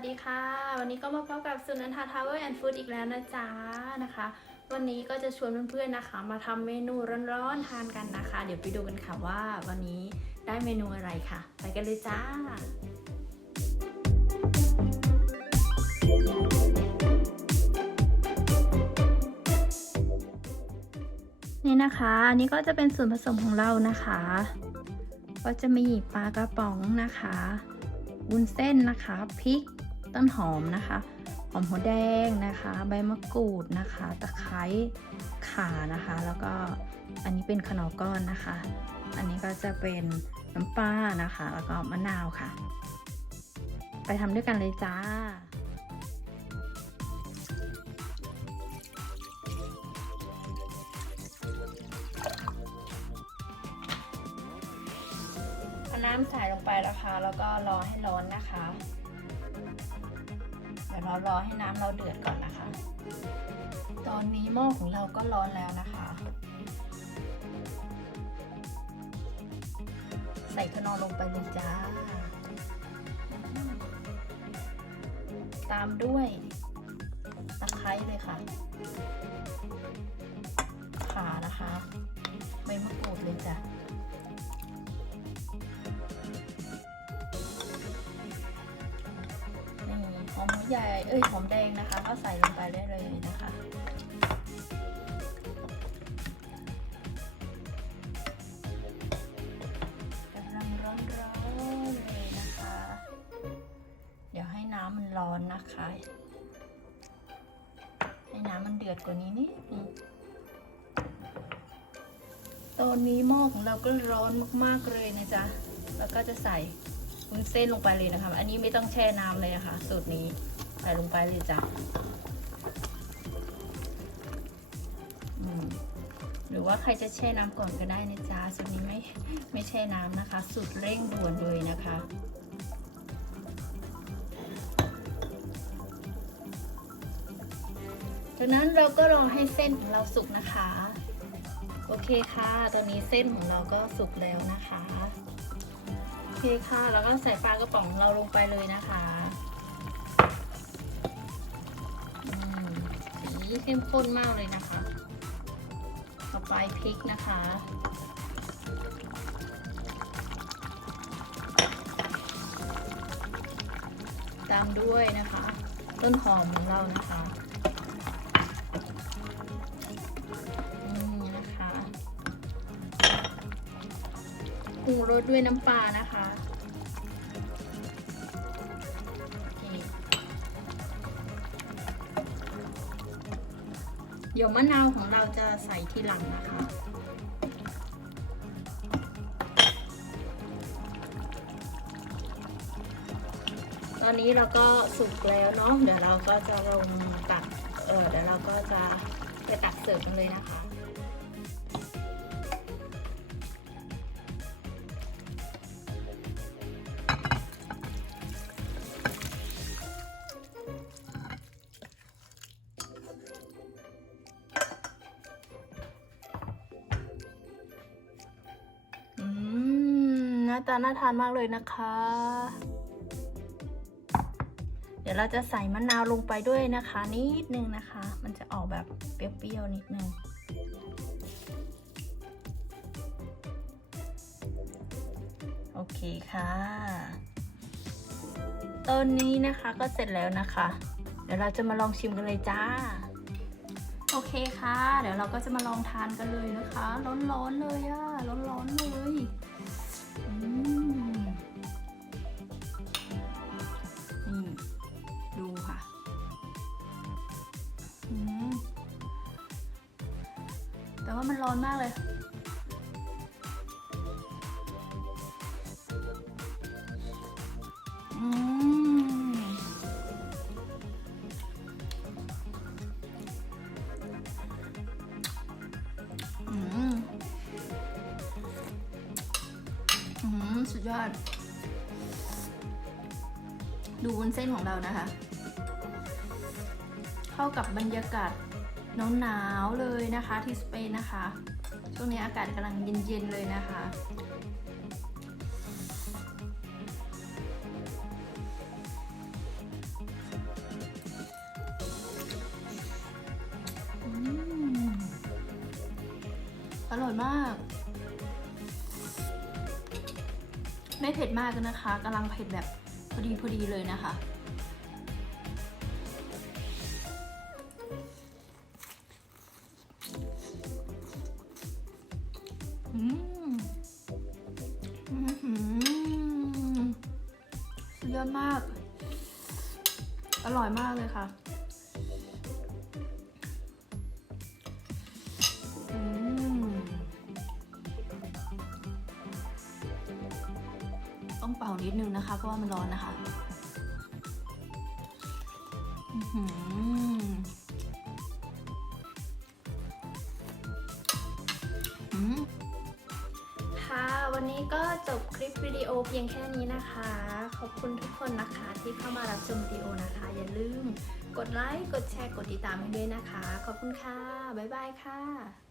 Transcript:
วัสดีค่ะ วันนี้ก็มาพบกับสุนันทาทาวเวอร์แอนด์ฟู้ดอีกแล้วนะจ๊ะนะคะ วันนี้ก็จะชวนเพื่อนๆนะคะ มาทำเมนูร้อนๆทานกันนะคะ เดี๋ยวไปดูกันค่ะว่าวันนี้ได้เมนูอะไรค่ะ ไปกันเลยจ้านี่นะคะอันนี้ก็จะเป็นส่วนผสมของเรานะคะ ก็จะมีปลากระป๋องนะคะวุ้นเส้นนะคะพริก ต้นหอมนะคะ หอมหัวแดงนะคะ ใบมะกรูดนะคะ ตะไคร้ข่านะคะ แล้วก็อันนี้เป็นขนอก้อนนะคะ อันนี้ก็จะเป็นน้ำปลานะคะ แล้วก็มะนาวค่ะ ไปทำด้วยกันเลยจ้าเอน้ำใส่ลงไปแล้วค่ะ แล้วก็รอให้ร้อนนะคะ ดี๋ยวเรารอให้น้ำเราเดือดก่อนนะคะ ตอนนี้หม้อของเราก็ร้อนแล้วนะคะ ใส่ขนอลงไปเลยจ้า ตามด้วยตะไคร้เลยค่ะ ขานะคะใบมะกรูดเลยจ้ะ อมหัวใหญ่เอ้ยหอมแดงนะคะ ก็ใส่ลงไปได้เลยนะคะกำลังร้อนๆเลยนะคะ เดี๋ยวให้น้ำมันร้อนนะคะ ให้น้ำมันเดือดกว่านี้นิดนึงตอนนี้หม้อของเราก็ร้อนมากๆเลยนะจ๊ะ แล้วก็จะใส่ วุ้นเส้นลงไปเลยนะคะ อันนี้ไม่ต้องแช่น้ำเลยนะคะสูตรนี้ใส่ลงไปเลยจ้ะหรือว่าใครจะแช่น้ำก่อนก็ได้นะจ๊ะสูตรนี้ไม่ไม่แช่น้ำนะคะ สูตรเร่งด่วนเลยนะคะจากนั้นเราก็รอให้เส้นของเราสุกนะคะ โอเคค่ะ ตอนนี้เส้นของเราก็สุกแล้วนะคะ เคค่ะ แล้วก็ใส่ปลากระป๋องเราลงไปเลยนะคะอืมสีเข้มข้นมากเลยนะคะ ต่อไปพริกนะคะตามด้วยนะคะ ต้นหอมของเรานะคะนี่นะคะปรุงรสด้วยน้ำปลานะคะ เดี๋ยวมะนาวของเราจะใส่ทีหลังนะคะ ตอนนี้เราก็สุกแล้วเนาะ เดี๋ยวเราก็จะลงตัก เออเดี๋ยวเราก็จะไปตักเสิร์ฟกันเลยนะคะาตาน่าทานมากเลยนะคะ เดี๋ยวเราจะใส่มะนาวลงไปด้วยนะคะ นิดนึงนะคะ มันจะออกแบบเปรี้ยวๆนิดนึงโอเคค่ะตอนนี้นะคะก็เสร็จแล้วนะคะ เดี๋ยวเราจะมาลองชิมกันเลยจ้า โอเคค่ะ เดี๋ยวเราก็จะมาลองทานกันเลยนะคะ ร้อนๆเลยอะร้อนๆเลย มันร้อนมากเลย อืม อืม อืม สุดยอด ดูวุ้นเส้นของเรานะคะ เข้ากับบรรยากาศ หนาวๆเลยนะคะที่สเปนนะคะ ช่วงนี้อากาศกำลังเย็นๆเลยนะคะอร่อยมาก ไม่เผ็ดมากนะคะกำลังเผ็ดแบบพอดีพอดีเลยนะคะ ยอดมาก อร่อยมากเลยค่ะต้องเป่านิดนึงนะคะ เพราะว่ามันร้อนนะคะ อือหือ นี้ก็จบคลิปวิดีโอเพียงแค่นี้นะคะ ขอบคุณทุกคนนะคะที่เข้ามารับชมวิดีโอนะคะ อย่าลืม กดไลค์ กดแชร์ กดติดตามให้ด้วยนะคะ ขอบคุณค่ะ บ๊ายบายค่ะ